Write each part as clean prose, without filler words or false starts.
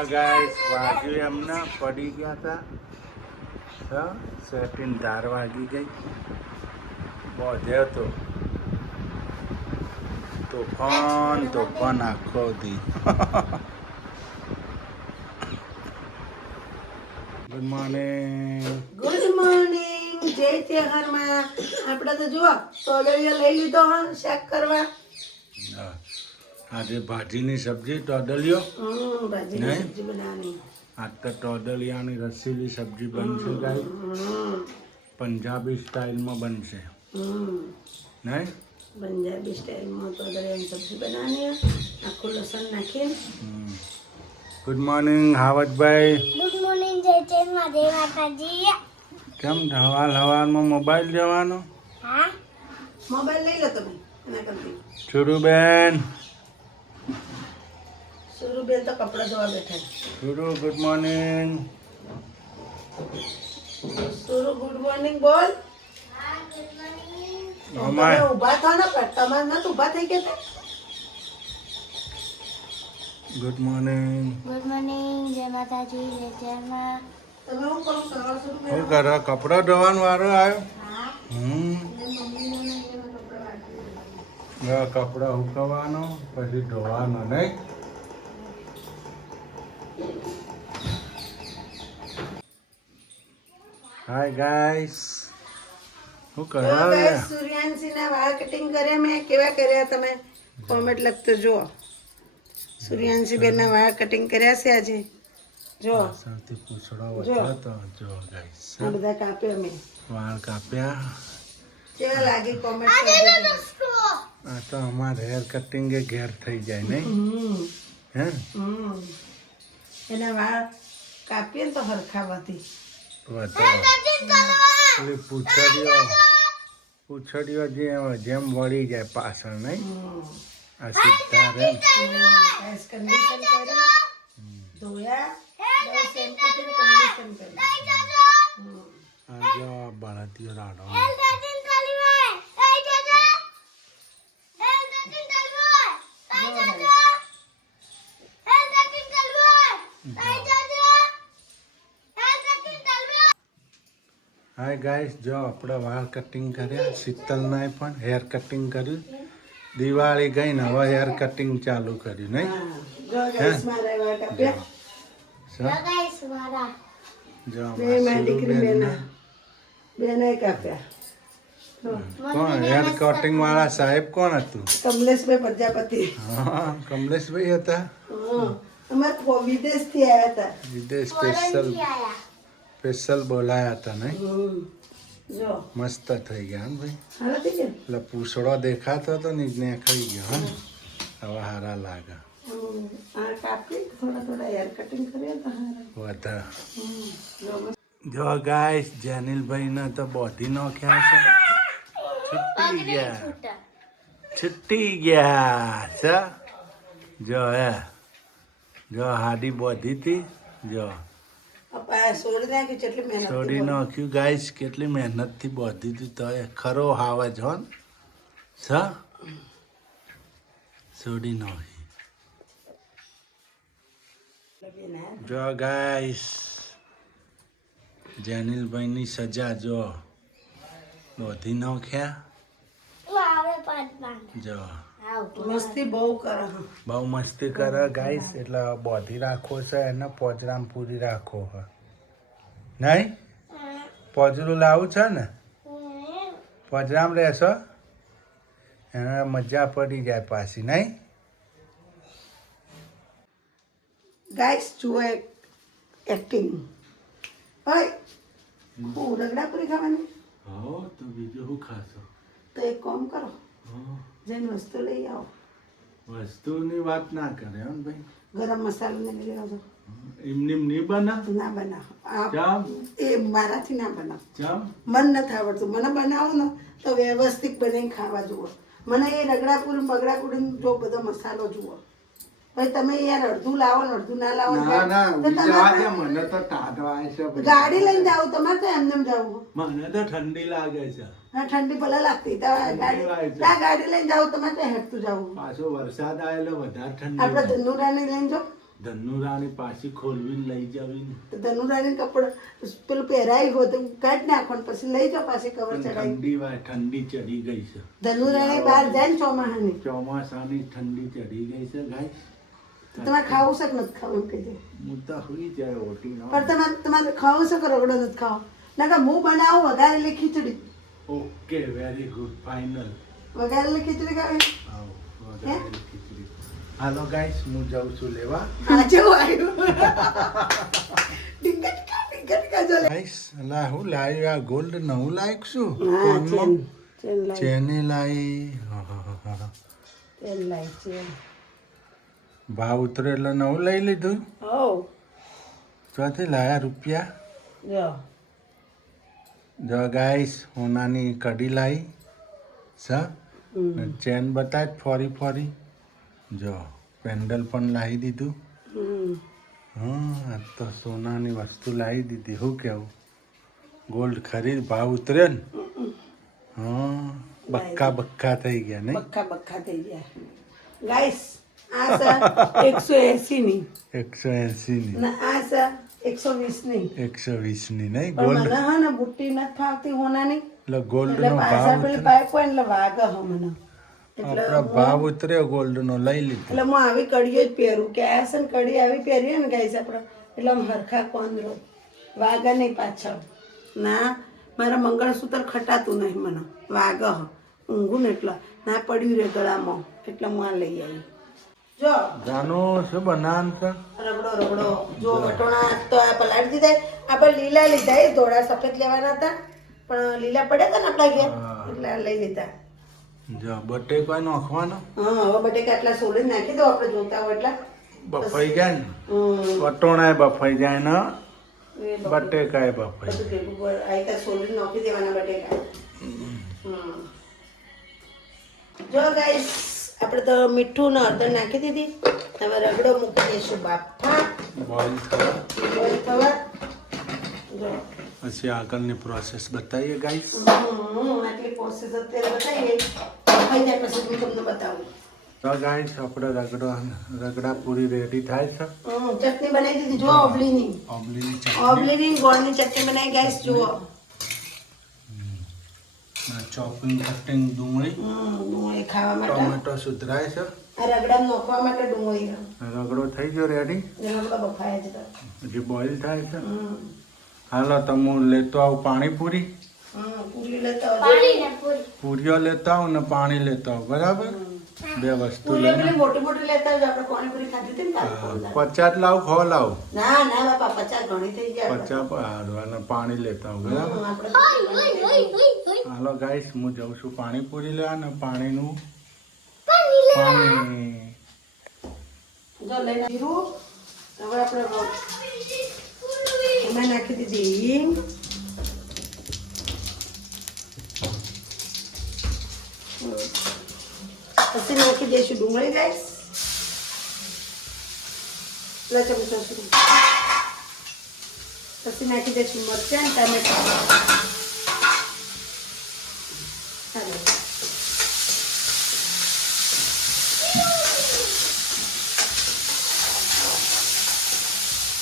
Guys વાગ્યું એમને પડી ગયા હતા સેટિંગ ધાર વાગી ગઈ બોધ્યો તો તોફાન આખો દી ગુડ મોર્નિંગ જય ત્યાહારમાં આપણે તો જુઓ તોડળીઓ લઈ લીધો હા શાક કરવા આજે ભાજીની સબ્જી ટોડલિયો ભાજીની સબ્જી બનાવવાની આજ તો ટોડલિયાની રસીલી સબ્જી બનશે ગાઈ પંજાબી સ્ટાઇલમાં બનશે નહીં પંજાબી સ્ટાઇલમાં તોડળીયાની સબ્જી બનાવવાની આખું લસણ નાખીને ગુડ મોર્નિંગ હાવતભાઈ ગુડ મોર્નિંગ જય જય મહાદેવ માતાજી કેમ હવારમાં મોબાઈલ જવાનો હા મોબાઈલ લઈ લો તમે એના કરતી છુરુબેન સુરુબેન તો કપડાં ધોવા બેઠા છુરુ ગુડ મોર્નિંગ સુરુ ગુડ મોર્નિંગ બોલ તમે ઊભા થો ને તમારે નથી ઊભા થઈ ગયા ગુડ મોર્નિંગ જય માતાજી જય જય માં તમે હું કરું કરવા સુરુબેન શું કરો કપડાં ધોવાનો વારો આવ્યો કપડાં હુકવવાનો પછી ધોવાનો નહીં હાય ગાઈસ શું કરવા સૂર્યાંશીના વાળ કટિંગ કર્યા મેં કેવા કર્યા તમે કોમેન્ટ લખતો જુઓ સૂર્યાંશી બેનના વાળ કટિંગ કર્યા છે આજે જો સૌથી પૂછડો વધ્યો તો જો ગાઈસ આ બધા કાપ્યા મેં વાળ કાપ્યા કેવા લાગી કોમેન્ટ કરજો આ તો અમારે હેર કટિંગ એ ઘેર થઈ જાય નહીં હે એના વાળ કાપીએ ને તો હરખાવાથી પેલી પૂછડીઓ જેમ વળી જાય પાછળ નહીં આ સીધા રે કન્ડિશન કરી ધોયા શેમ્પૂથી કન્ડિશન કરી આ જો બળદિયો રાડો હાય ગાઈસ જો આપણે વાળ કટિંગ કર્યા શીતલનાય પણ હેર કટિંગ કર્યું દિવાળી ગઈ ને હવે હેર કટિંગ ચાલુ કર્યું નહીં જો ગાઈસ મારા વાળ કાપ્યા ગાઈસ મારા જો બે મારી દીકરી બેને કાપ્યા કોણ હેર કટિંગ વાળા સાહેબ કોણ હતું કમલેશભાઈ પ્રજાપતિ હા કમલેશભાઈ હતા અમારે વિદેશથી આવ્યા હતા વિદેશ સ્પેશિયલ બોલાયા હતા નહીં જો મસ્ત થઈ ગયા ને ભાઈ હારા થઈ ગયા એટલે પૂછડો દેખાતો હતો ને ને ખાઈ ગયો હા હવે હારા લાગે આ કાપી થોડા હેર કટિંગ કર્યા હતા હારા વધારે જો ગાઈસ જેનિલભાઈ ને તો બોધી નાખ્યા છે છૂટી ગયા છે જો હે જો હાડી બોધી હતી જો છોડી નાખ્યું કેટલી મહેનત છોડી નાખ્યું ગાઈસ કેટલી મહેનતથી બોધી હતી તો એ ખરો હાવે જ હો છ છોડી નાખી જો ગાઈસ જેનિલભાઈની સજા જો બોધી નાખ્યા જો મસ્તી બહુ કરે બહુ મસ્તી કરે ગાઈસ એટલે બોધી રાખવો છે એને પોજરામ પૂરી રાખવો છે નહીં પોજરું લાવવું છે ને પોજરામ રહેશો એને મજા પડી જાય પાછી નહીં ગાઈસ જુઓ એક્ટિંગ હોય હું રગડાપુરી ખાવાની હો તો બીજું શું ખાશો તો એક કામ કરો જઈને વસ્તુ લઈ આવો વસ્તુની વાત ના કરે હો ભાઈ ગરમ મસાલો ને લઈ આવજો એમની નહીં બના ના બનાવો ચમ એ મારાથી ના બનાવો ચમ મન નથી આવડતું મને બનાવો ને તો વ્યવસ્થિત બનાવીને ખાવા જુઓ મને એ રગડાપુરી બગડાપુરી જો બધો મસાલો જુઓ ભાઈ તમે યાર અડધું લાવો ને અડધું ના લાવો મને તો ટાઢવા છે ગાડી લઈને જાવ તમારે તો એમને જવું મને તો ઠંડી લાગે છે હા ઠંડી ભલે લાગતી ગાડી લઈને જાવ તમારે તો હેઠતું જવું પાછો વરસાદ આવેલો વધારે ઠંડી આપણે ધનુરાની લઈને જાઓ ધનુરાની પાછી ખોલવીને લઈ જવી ને તો ધનુરાની કપડ પેલું પહેરાય હોય તો કાઢી નાખવાનું પછી લઈ જાઓ પાછી કવર પણ ચડાવી ઠંડી ચડી ગઈ છે ધનુરાની બહાર જાય ને ચોમાહાની ચોમાસાની ઠંડી ચડી ગઈ છે ગાઈસ તો તમારે ખાવું છે કે નથી ખાવું એમ કહી દે હું તો હોઈ જાય ઓટી પણ તમારે ખાવું છે કે રગડો નથી ખાવો ના કે હું બનાવું વઘારેલી ખીચડી ઓકે વેરી ગુડ ફાઇનલ વઘારેલી ખીચડી ખાવી હાલો ગાઈસ હું જાઉં છું લેવા આજે આવ્યું ડીંગા જો લે ગાઈસ અલા હું લાવ્યો આ ગોલ્ડ નવું લાયક છું હા કોનમાં ચેન લાઈ ચેને લાવી ચેન લાઈ ચેન ભાવ ઉતરે એટલે નવું લઈ લીધું ઓ ચોથી લાયા રૂપિયા જો જો ગાઈસ હોનાની કડી લાવી સા ને ચેન બતાય ફરી ફરી જો પેન્ડલ પણ લાવી દીધું હા તો સોનાની વસ્તુ લાવી દીધી શું કેવું ગોલ્ડ ખરીદ ભાવ ઉતર્યો ને હા બક્કા થઈ ગયા નહીં બક્કા થઈ ગયા ગાઈસ આ છે 180 ની 180 ની ના આ છે 120 ની 120 ની નહીં પણ ગોલ્ડ મને હા ને બુટ્ટી નથી ફાવતી હોનાની એટલે ગોલ્ડ એટલે નો પાછા ભાવ પેલી પાઇપ હોય એટલે વાગે હ મને એટલે આપણા ભાવ ઉતર્યો ગોલ્ડ નો લઈ લીધો એટલે હું આવી કડીઓ જ પહેરું કે આ છે ને કડી આવી પહેરીએ ને ગાઈસ આપણે એટલે આમ હરખા કોંદરો વાગે નહીં પાછળ ના મારા મંગળસૂત્ર ખટાતું નહીં મને વાગે હ ઊંઘું ને એટલે ના પડ્યું રે ગળામાં એટલે હું આ લઈ આવી જો જાનો શું બનાન છે રગડો જો વટોણા તો આ પલાળી દીધા આપણે લીલા લીધા એ ધોળા સફેદ લેવાના હતા પણ લીલા પડ્યા હતા ને આપણા ઘેર એટલે આ લઈ લીધા જો બટેકા નાખવાનો હા હવે બટેકા એટલા સોલીને નાખી દો આપણે જોતા હોય એટલા બફાઈ જાય ને વટોણાય બફાઈ જાય ને બટેકાય બફાઈ બધું ભેગું આ રીતે સોલીને નાખી દેવાના બટેકા જો ગાઈસ આપણે તો મીઠું ને હળદર નાખી દીધી હવે રગડો મૂકી દઈશું બાફા બોઇલ થવા બોઇલ થવા જો પછી આગળની પ્રોસેસ બતાવીએ ગાઈસ આટલી પ્રોસેસ અત્યારે બતાવીએ થઈ જાય પછી હું તમને બતાવું તો ગાઈસ આપણે રગડા પૂરી રેડી થાય છે ચટણી બનાવી દીધી જો ઓબલીની ઓબલીની ઓબલીની ગોળની ચટણી બનાવી ગાઈસ જુઓ ચોપિંગ કટિંગ ડુંગળી ડુંગળી ખાવા માટે ટોમેટો સુધરાય છે આ રગડામાં નાખવા માટે ડુંગળી રગડો થઈ ગયો રેડી રગડો બફાય છે હજી બોઇલ થાય છે હાલો તો હું લેતો આવું પાણીપુરી પૂરી લેતા પૂરીઓ લેતા આવું ને પાણી લેતા આવું બરાબર બે વસ્તુ પૂરી લઈને મોટી મોટી લેતા આવજો આપણે પાણીપુરી ખાધી હતી ને કાલે 50 લાવ ખો લાવ ના ના બાપા 50 ઘણી થઈ ગયા 50 અને પાણી લેતા આવું બરાબર આપણે હાલો ગાઈસ હું જઉં છું પાણીપુરી લેવા ને પાણીનું પાણી જો લઈને જીરું હવે આપણે એમાં નાખી દીધી હિંગ પછી નાખી દઈશું ડુંગળી ગાઈસ લે ચમચો સુધી પછી નાખી દઈશું મરચાં અને ટામેટા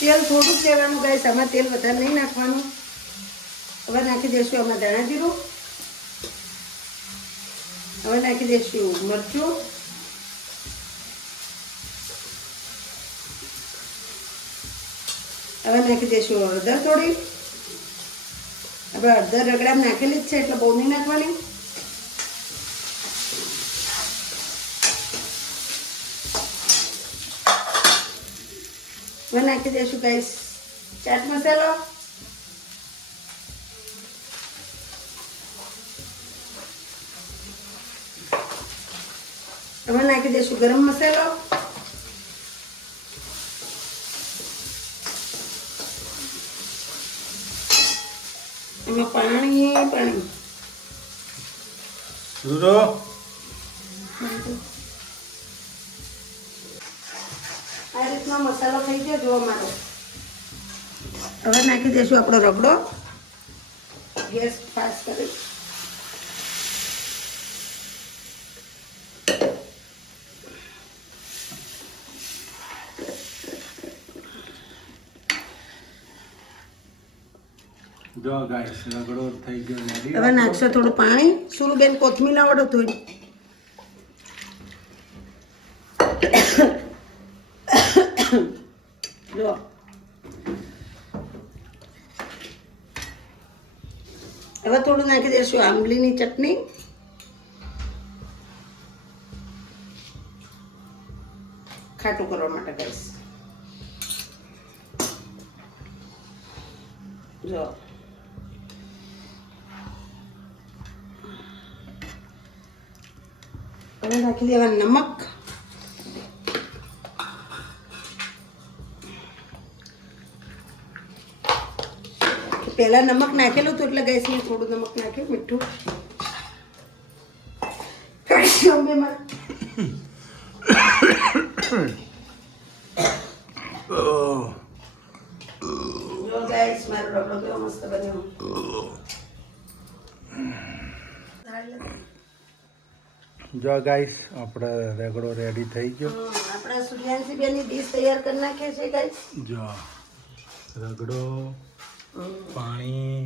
તેલ થોડુંક લેવાનું ગાઈસ આમાં તેલ વધારે નહીં નાખવાનું હવે નાખી દઈશું આમાં ધાણા જીરું હવે નાખી દઈશું મરચું હવે નાખી દઈશું હળદર થોડી હવે હળદર રગડામાં નાખેલી જ છે એટલે બહુ નહીં નાખવાની હવે નાખી દઈશું ગાઈસ ચાટ મસાલો હવે નાખી દઈશું ગરમ મસાલો એમાં પાણી સુરો આ રીતનો મસાલો થઈ ગયો જો મારો હવે નાખી દઈશું આપણો રગડો ગેસ ફાસ્ટ કરી જો ગાઈસ રગડો થઈ ગયો રેડી હવે નાખશો થોડું પાણી. સુરુબેન કોથમીર લાવડો થોડી. જો હવે થોડું નાખી દઈશું આંબલીની ચટણી. ખાટું કરવા માટે ગાઈસ. જો હવે નાખી દેવા નમક. પહેલા નમક નાખેલું હતું એટલે ગેસ મેં થોડું નમક નાખ્યું, મીઠું. જો ગાઈસ મારો રગડો કેવો મસ્ત બન્યો. જો ગાઈસ આપણો રગડો રેડી થઈ ગયો. આપણા સૂર્યાંશી બેની ડીશ તૈયાર કરી નાખીએ છીએ ગાઈસ. જો રગડો, પાણી,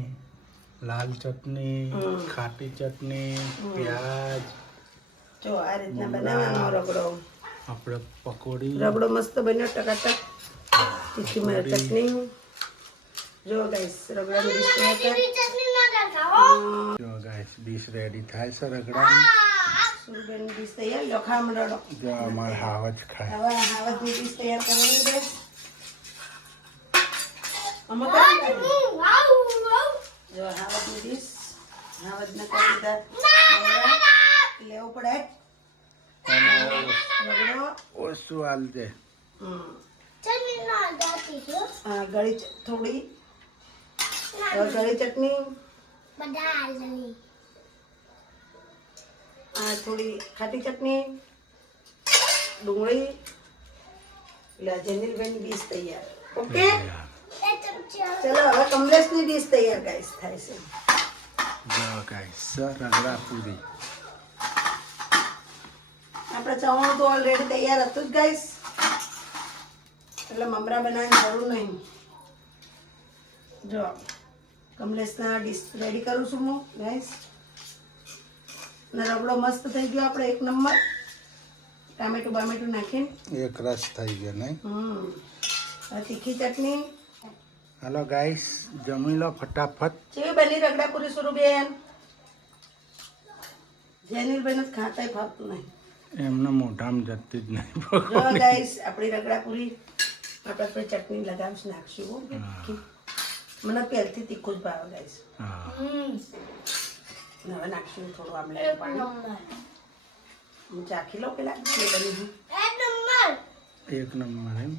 લાલ ચટણી, ખાટી ચટણી, પ્યાજ. જો આ રીતના બનાવવાનો રગડો. આપણે પકોડી. રગડો મસ્ત બન્યો ટકાટક. તીખી મરચ ચટણી. જો ગાઈસ રગડાની ડીશ તૈયાર કરી. ચટણી ના ખાઓ. જો ગાઈસ ડીશ રેડી થાય છે રગડાની. સુરબેની ડીશ તૈયાર. લો ખા મંડળો. જો અમારે હાવજ ખાય. હવે હાવજની ડીશ તૈયાર કરવાની ગાઈસ. આમાં કરી નાખી. વાવ વાવ. જો હાવજની ડીશ. હાવજને કરી દીધા. લેવું પડે રગડો. ઓછું હાલ દે. ચટણી ના દાતી છો. આ ગળી થોડી. હવે ગળી ચટણી. બધા આલની. આ થોડી ખાટી ચટણી, ડુંગળી. એટલે જેનિલભાઈની ડીશ તૈયાર. ઓકે એ ચમચા. ચલો હવે કમલેશની ડીશ તૈયાર ગાઈસ થાય છે. જો ગાઈસ રગડા પૂરી. આપણે ચવાણું તો ઓલરેડી તૈયાર હતું જ ગાઈસ, એટલે મમરા બનાવવાની જરૂર નહીં. જો કમલેશના ડીશ રેડી કરું છું હું ગાઈસ. અને રગડો મસ્ત થઈ ગયો આપણે એક નંબર. ટામેટું બામેટું નાખીને એક રસ થઈ ગયો નહીં. આ તીખી ચટણી. હાલો ગાઈસ જમી લો ફટાફટ. જેવી બની રગડાપુરી સુરુબેન. જેનિલભાઈને જ ખાતાય ફાવતું નહીં. એમને મોઢામાં જતી જ નહીં. જો ગાઈસ આપણી રગડાપુરી આપણે થોડી ચટણી લગાવીશ નાખશું હો. તીખી. મને પહેલથી તીખું જ ભાવે ગાઈસ. હા હવે નાખશું થોડું આમલેટ પાણી. હું ચાખી લઉં પેલા કે બની ગયું. એક નંબર. એક નંબર એમ.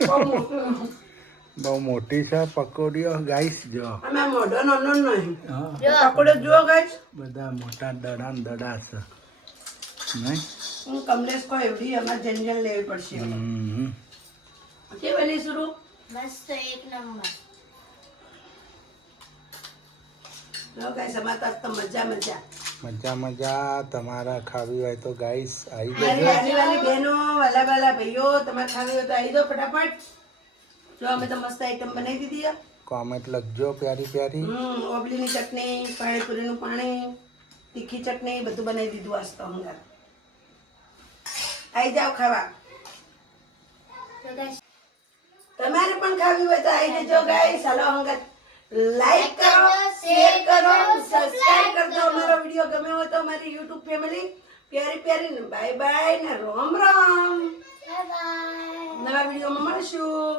બહુ મોટું. બહુ મોટી છે પકોડીઓ ગાઈસ. જો અમે મોઢો નાનો નહીં. હા પકોડો જુઓ ગાઈસ. બધા મોટા દડા ને દડા છે નહીં. હું કમલેશ કોઈ એવડી અમારે જંજન લેવી પડશે. કે બની શુરુ. મસ્ત એક નંબર. જો ગાઈસ અમારે તો મજા મજા. મજા મજા. તમારા ખાવી હોય તો ગાઈસ આવી મારી જજો. વાલી બહેનો વાલા વાલા ભાઈઓ તમારે ખાવી હોય તો આવી જાઓ ફટાફટ. જો અમે તો મસ્ત આઈટમ બનાવી દીધી. કોમેન્ટ લખજો પ્યારી પ્યારી. ઓબલીની ચટણી, પાણીપુરીનું પાણી, તીખી ચટણી બધું બનાવી દીધું આજ તો હંગાર. આવી જાઓ ખાવા. તમારે પણ ખાવી હોય તો આવી જજો ગાઈસ. હાલો હંગાર લાઈક કરો, શેર કરો, સબસ્ક્રાઇબ કરજો. અમારો વિડીયો ગમે હોય તો અમારી YouTube ફેમિલી પ્યારી પ્યારી ને બાય બાય ને રોમ રોમ. Bye bye. નવા વિડીયોમાં મળશું.